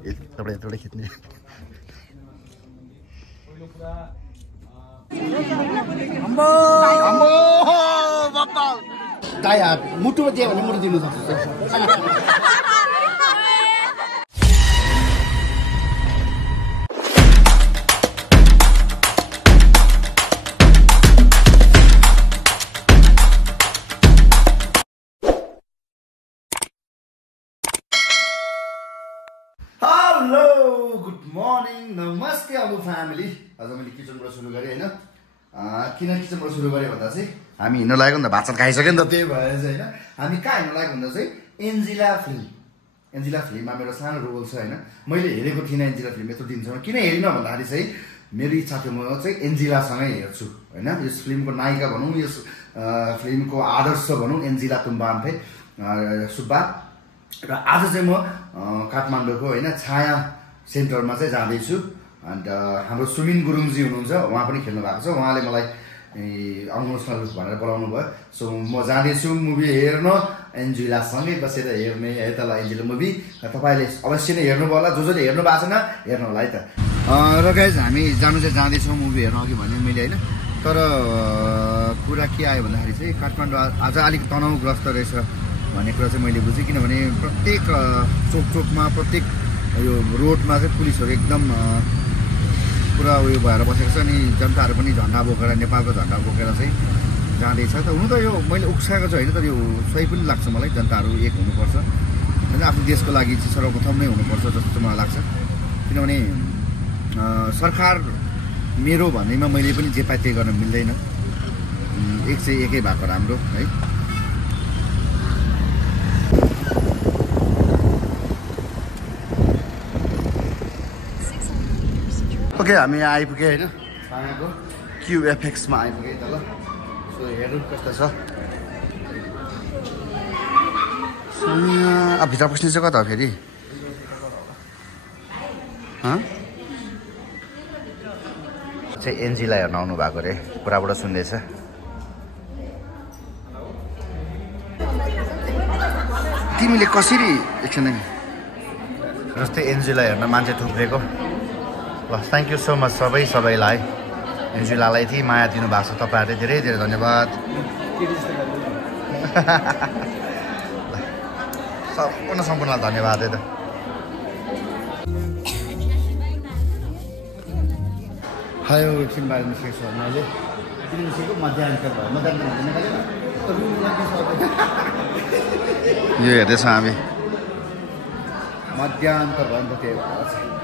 यताबाट खिच्ने दाइ हात मुटुमा दियो भने मुटु दिनु सक्छ हेलो गुड मर्निङ नमस्ते अब फ्यामिली आज मैले किचनबाट सुरु गरेँ होइन किन किचनबाट सुरु गरेँ भन्दा चाहिँ हामी हिँड्न लागेको नि त भात खाइसक्यो नि त त्यही भएर चाहिँ होइन हामी कहाँ हिँड्न लागेको भन्दा चाहिँ एन्जिला फिल्ममा मेरो सानो रोल छ होइन मैले हेरेको थिइनँ एन्जिला फिल्म यत्रो दिनसम्म किन हेरिनँ भन्दाखेरि चाहिँ मेरो इच्छा थियो म चाहिँ एन्जिलासँगै हेर्छु होइन यस फिल्मको नायिका भनौँ यस फिल्मको आदर्श भनौँ एन्जिला तुम्बाम्फे सुब्बा र आज चाहिँ म काठमाडौँको होइन छाया सेन्टरमा चाहिँ जाँदैछु अन्त हाम्रो सुमिन गुरुङजी हुनुहुन्छ उहाँ पनि खेल्नु भएको छ उहाँले मलाई आउनुहोस् न भनेर बोलाउनु भयो सो म जाँदैछु मुभी हेर्न एन्जिलासँगै बसेर हेर्ने है त ल एन्जिला मुभी तपाईँले अवश्य नै हेर्नुभयो होला जसले हेर्नु भएको छैन हेर्नु होला है त र गाइज हामी जानु चाहिँ जाँदैछौँ मुभी हेर्न अघि भने मैले होइन तर कुरा के आयो भन्दाखेरि चाहिँ काठमाडौँ आज अलिक तनावग्रस्त रहेछ भन्ने कुरा चाहिँ मैले बुझेँ किनभने प्रत्येक चोकमा प्रत्येक यो रोडमा चाहिँ पुलिसहरू एकदम पुरा उयो भएर बसेको छ अनि जनताहरू पनि झन्डा बोकेर नेपालको झन्डा बोकेर चाहिँ जाँदैछ त हुनु त यो मैले उक्साएको छु होइन तर यो सही पनि लाग्छ मलाई जनताहरू एक हुनुपर्छ होइन आफ्नो देशको लागि चाहिँ सर्वप्रथम नै हुनुपर्छ जस्तो चाहिँ मलाई लाग्छ किनभने सरकार मेरो भन्नेमा मैले पनि जे पाए त्यही गर्न मिल्दैन एक चाहिँ एकै भएको राम्रो है ओके हामी आइपुग्यो होइन छायाको क्युएफएक्समा आइपुग्यो त ल सो हेरौँ कस्तो छ अब भित्र पस्ने चाहिँ कता हो फेरि चाहिँ एन्जिला हेर्न आउनु भएको अरे पुराबाट सुन्दैछ तिमीले कसरी एकछिन जस्तै एन्जिला हेर्न मान्छे थुप्रेको ल थ्याङ्क यू सो मच सबैलाई एन्जिलालाई यति माया दिनुभएको छ तपाईँहरूले धेरै धेरै धन्यवाद सम्पूर्णलाई धन्यवाद है त हायो एकछिन बाहिर निस्केको छ मैले किन निस्केको मध्यान्तर भयो यो हेर्दैछ हामी मध्यान्तर भयो नि त त्यही भएर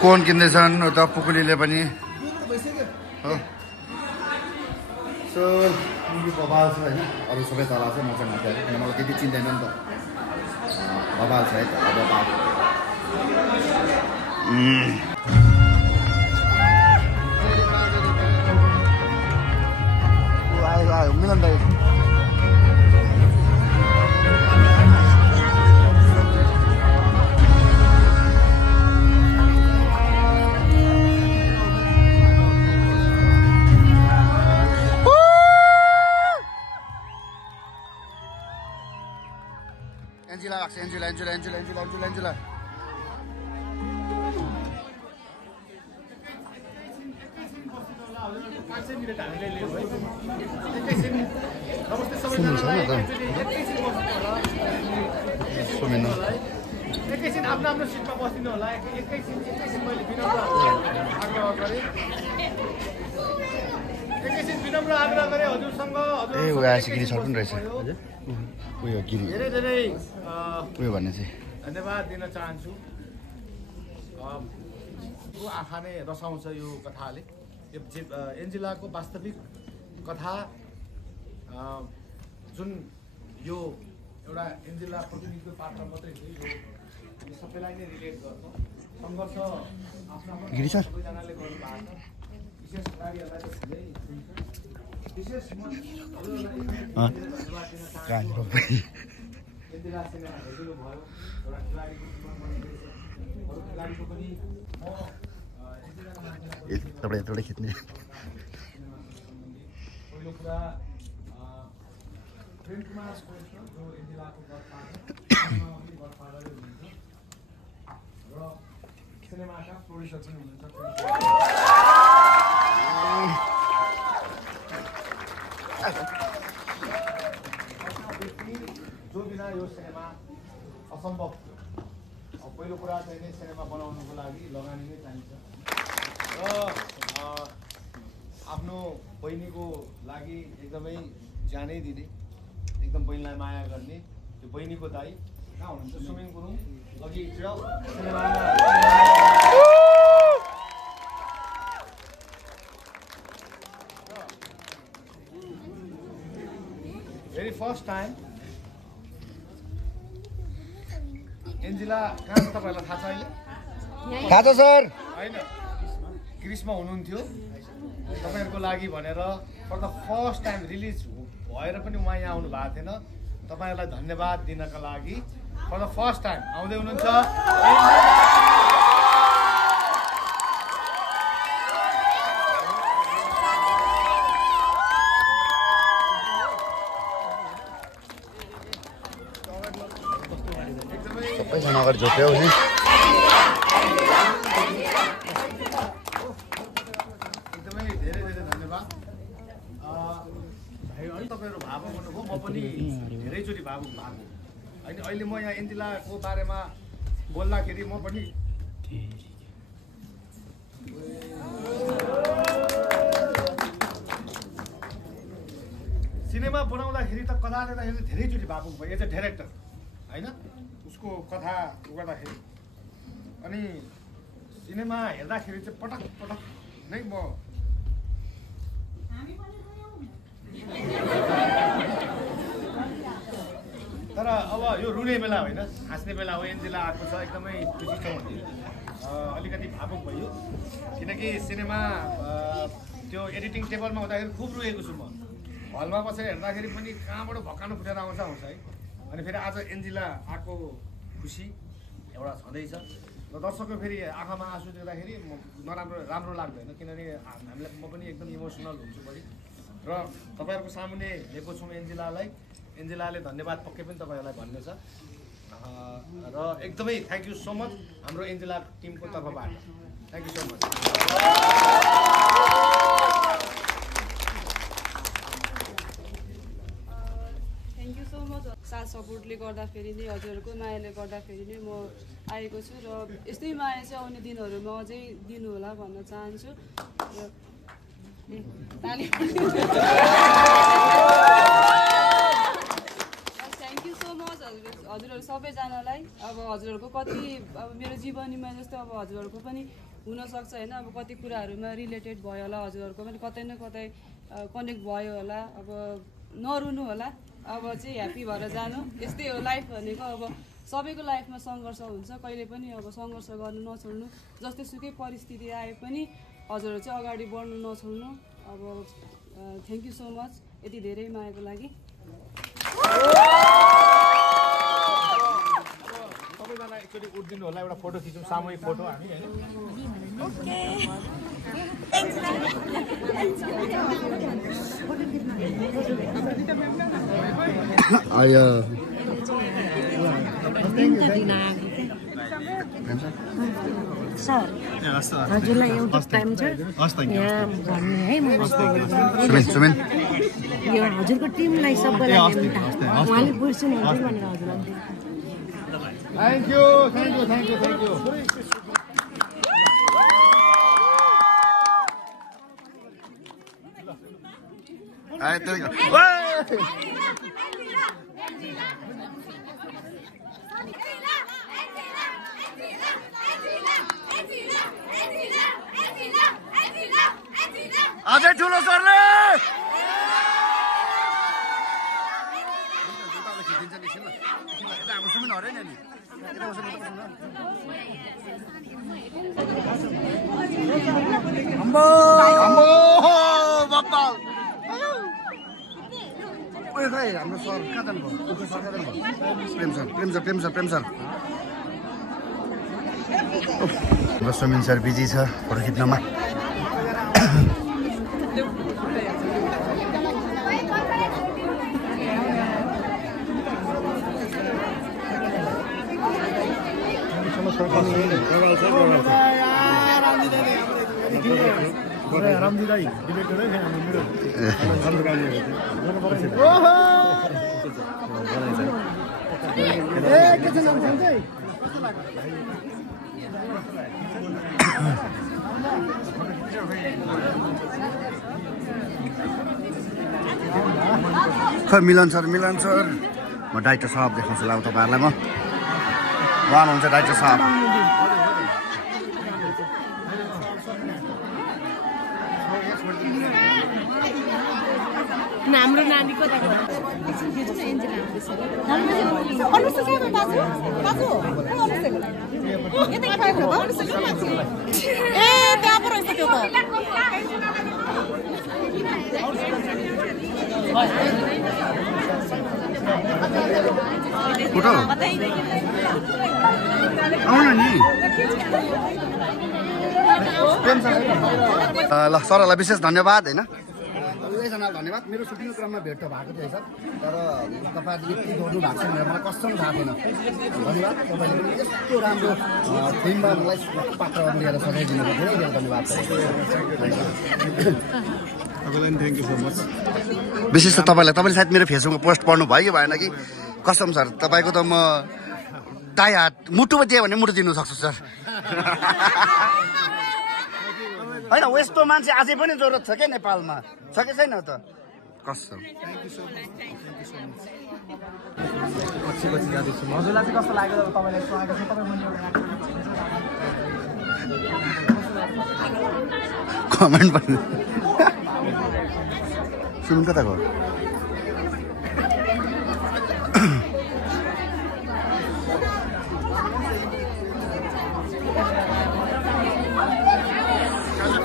कोन किन्दैछन् उता पुकुलीले पनि हो सो बबाल छ होइन अरू सबै तल छ म चाहिँ माथि किन मलाई त्यति चिन्दैन नि त बबाल छ है आयो मिलन दाइ एन्जिला लाग्छ एन्जिला एकैछिन आफ्नो सिटमा बसिनु होला एकैछिन मैले विनम्र आग्रह गरेँ हजुरसँग गिरी छ पनि रहेछ उयो गिरी धेरै धेरै उयो भन्ने चाहिँ धन्यवाद दिन चाहन्छु आँखा नै रसाउँछ यो कथाले यो एन्जिलाको वास्तविक कथा जुन यो एउटा एन्जिला प्रतिनिधिको पात्र मात्रै हो यो सबैलाई नै रिलेट गर्छ सङ्घर्ष आफ्नो सबैजनाले गर्नुभएको छ विशेष खेलाडीहरूलाई त धेरै विशेष म एन्जिला सिनेमा हेरिदिनु भयो एउटा खेलाडीको जीवन बनिँदैछ अरू खेलाडीको पनि म एन्जिलाको खिच्ने पहिलो कुरा प्रेम कुमार श्रेष्ठ जो एन्जिलाको गडफादर गडफादरै हुनुहुन्छ र सिनेमाका प्रोड्युसर पनि हुनुहुन्छ जो बिना यो सिनेमा असम्भव थियो। पहिलो कुरा चाहिँ नै सिनेमा बनाउनुको लागि लगानी नै चाहिन्छ र आफ्नो बहिनीको लागि एकदमै ज्यानै दिने, एकदम बहिनीलाई माया गर्ने त्यो बहिनीको दाइ कहाँ हुनुहुन्छ? सुमिङ गुरुङ अघि सिनेमामा भेरी फर्स्ट टाइम एन्जिला कहाँ छ तपाईँहरूलाई थाहा छ अहिले? थाहा छ सर। होइन, क्रिसमा हुनुहुन्थ्यो तपाईँहरूको लागि भनेर for the first time release भएर पनि उहाँ यहाँ आउनु भएको थिएन। तपाईँहरूलाई धन्यवाद दिनका लागि फर द फर्स्ट टाइम आउँदै हुनुहुन्छ। सबैजना अगाडि झोक्यो नि। एकदमै धेरै धेरै धन्यवाद। तपाईँहरू भावुक हुनुभयो, म पनि धेरैचोटि भावुक भएको होइन। अहिले म यहाँ एन्जिलाको बारेमा बोल्दाखेरि म पनि सिनेमा बनाउँदाखेरि त कथा लेख्दाखेरि धेरैचोटि भावुक भयो एज अ डाइरेक्टर होइन, उसको कथा गर्दाखेरि। अनि सिनेमा हेर्दाखेरि चाहिँ पटक पटक नै म तर अब यो रुने बेला होइन, हाँस्ने बेला हो। एन्जिला आएको छ, एकदमै खुसी छौँ भने अलिकति भावुक भयो किनकि सिनेमा त्यो एडिटिङ टेबलमा हुँदाखेरि खुब रोएको छु म। हलमा बसेर हेर्दाखेरि पनि कहाँबाट भक्कानो फुटेर आउँछ है। अनि फेरि आज एन्जिला आएको खुसी एउटा छँदैछ र दर्शकको फेरि आँखामा आँसु देख्दाखेरि राम्रो लाग्दैन किनभने हामीलाई म पनि एकदम इमोसनल हुन्छु बढी। र तपाईँहरूको सामुने लिएको छौँ एन्जिलालाई। एन्जिलाले धन्यवाद पक्कै पनि तपाईँहरूलाई भन्ने छ र एकदमै थ्याङ्क यू सो मच हाम्रो एन्जिला टिमको तर्फबाट। Thank you so much. Thank you so much. साथ सपोर्टले गर्दाखेरि नै, हजुरहरूको मायाले गर्दाखेरि नै म आएको छु र यस्तै माया चाहिँ आउने दिनहरूमा अझै दिनु होला भन्न चाहन्छु। र थ्याङ्क यू सो मच हजुरहरू सबैजनालाई। अब हजुरहरूको कति अब मेरो जीवनीमा जस्तो अब हजुरहरूको पनि हुनसक्छ होइन, अब कति कुराहरूमा रिलेटेड भयो होला, हजुरहरूको पनि कतै न कतै कनेक्ट भयो होला। अब नरुनु होला, अब चाहिँ ह्याप्पी भएर जानु। यस्तै हो लाइफ भनेको। अब सबैको लाइफमा सङ्घर्ष हुन्छ, कहिले पनि अब सङ्घर्ष गर्नु नछोड्नु। जस्तै सुकै परिस्थिति आए पनि हजुरहरू चाहिँ अगाडि बढ्नु नछोड्नु। अब थ्याङ्क यू सो मच यति धेरै मायाको लागि। सबैजना एकचोटि उठिदिनु होला, एउटा फोटो खिचौँ, सामूहिक फोटो हामी होइन। सर हजुरलाई एउटा टाइम छ यहाँ भन्ने है। म यो हजुरको टिमलाई सबैलाई उहाँले बुझ्नुहुन्छ भनेर हजुरलाई thank you thank you thank you thank you. अझै ठुलो सरले हाम्रो सर कहाँ जानुभयो? सर कहाँ जानुभयो? प्रेम सर सुमिन सर बिजी छ फोटो खिच्नमा। खै मिलन सर म डाइरेक्टर साहब देखाउँछु ल तपाईँहरूलाई म उहाँ हुनुहुन्छ डाइरेक्टर साहब हाम्रो नानीको आउन नि ल सरहरूलाई विशेष धन्यवाद होइन दुवैजनालाई धन्यवाद मेरो सुटिङको क्रममा भेट त भएको थियो सर तर तपाईँहरूले यति गर्नु भएको छ भनेर मलाई कस्तो थाहा थिएन धन्यवाद तपाईँले पनि यस्तो राम्रो फिल्ममा मलाई पात्र लिएर सघाइदिनुको धेरै धेरै धन्यवाद थ्याङ्क यू सो मच विशेष त तपाईँले सायद मेरो फेसबुकमा पोस्ट पढ्नु भयो कि भएन कि कसम सर तपाईँको त म टाई हात मुटुमा दियो भने मुटु दिनु सक्छु सर होइन यस्तो मान्छे अझै पनि जरुरत छ क्या नेपालमा छ कि छैन त कसम हजुरलाई चाहिँ कस्तो लाग्यो तपाईँलाई स्वागत छ कमेन्ट पनि सुन कता गयो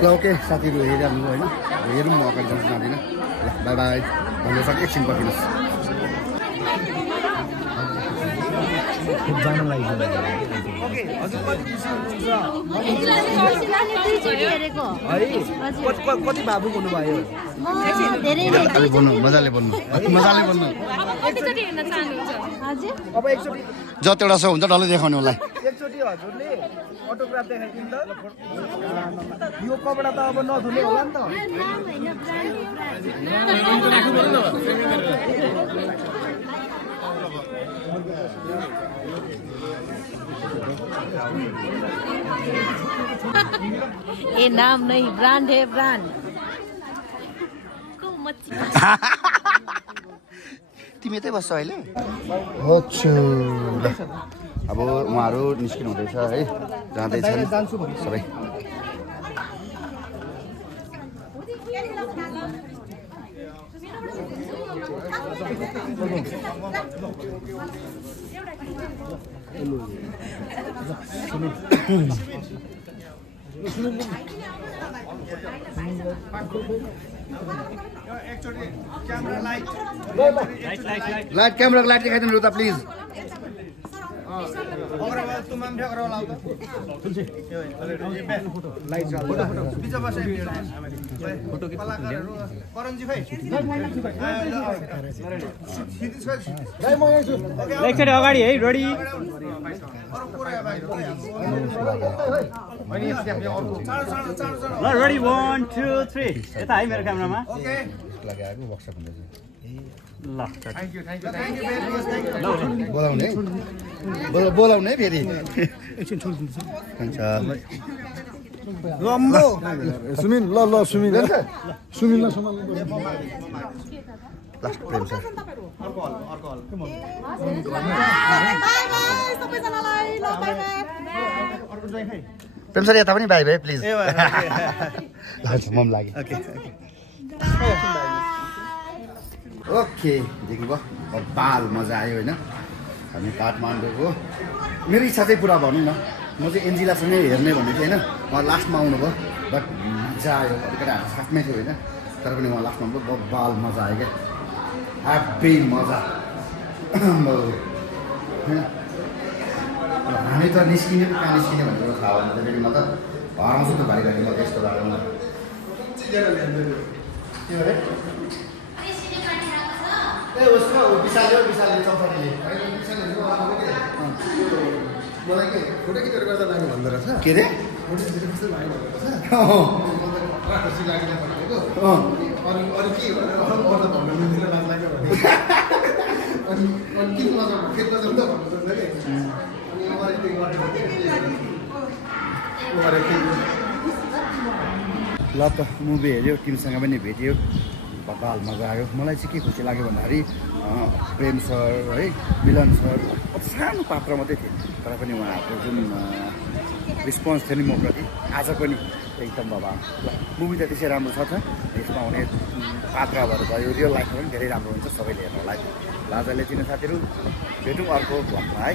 ल ओके साथीहरू हेरिहाल्नु होइन हेरौँ म अगाडि जान्छु जाँदिनँ ल बाई बाई भन्नु सक्छ एकछिन पर्खिनुहोस् जान लागि कति भावुक हुनुभयो मजाले बोल्नु अब एकचोटि जतिवटा सो हुन्छ डल्लै देखाउने उसलाई एकचोटि हजुरले अटोग्राफ देखाइदिनु त यो कपडा त अब नधुने होला नि त ए नाम नहीं ब्रांड है ब्रांड तिमी यतै बस्छौ अहिले अब उहाँहरू निस्किनु हुँदैछ है जाँदैछन् सबै लाइट क्यामेरा लाइट दिखाइदिनु त प्लिज अगाडि है रेडी ल रेडी 1 2 3 यता है मेरो क्यामेरामा वर्कसप हुँदैछ ल थ्याङ्क यू बोलाउने फेरि एकछिन हुन्छ लम्बो सुमिन ल सुमिन सुमिनलाई समाल्नु लास्ट प्रेम सर प्रेम सर यता पनि बाई भाइ प्लिज मम लाग्यो ओके देख्नुभयो बाल मजा आयो होइन हामी काठमाडौँको मेरो इच्छा चाहिँ पुरा भनौँ न म चाहिँ एन्जिलासँगै हेर्ने भन्ने थिएँ होइन उहाँ लास्टमा आउनुभयो बट मजा आयो अलिकति हात साथमै थियो होइन तर पनि उहाँ लास्टमा आउनुभयो बाल मजा आयो क्या ह्याप्पी मजा होइन हामी त निस्किने कहाँ निस्किने भनेर थाहा भएन त फेरि म त हराउँछु त घरिघरि म त यस्तो बाटोमा के अरे ए उसको विशाल चौधरीले मलाई के फोटो खिचेर गर्दा लाग्यो भन्दो रहेछ के अरे फोटो खिचेर कस्तो लाग्यो भन्दो रहेछ अँ, खुसी लाग्ने भनेको अँ। अरू अरू के भनेर अरू पर्दा भन्नु मिल्दैन लाज लाग्यो भने अनि किन मजा खेल्न जाउँ त भन्नु सक्छ कि अनि मलाई त्यो गरेर ल त मुभी हेऱ्यो टिमसँग पनि भेट्यो भक्काल मजा आयो मलाई चाहिँ के खुसी लाग्यो भन्दाखेरि प्रेम सर है मिलन सर अब सानो पात्र मात्रै थिए तर पनि उहाँहरूको जुन रिस्पोन्स थियो नि म प्रति आज पनि एकदम बाबा मुभी त त्यसै राम्रो छ यसमा हुने पात्रहरू भयो रियल लाइफमा पनि धेरै राम्रो हुन्छ सबैले हेर्नुलाई लाजाले चिन्ने साथीहरू भेटौँ अर्को भ्लगमा है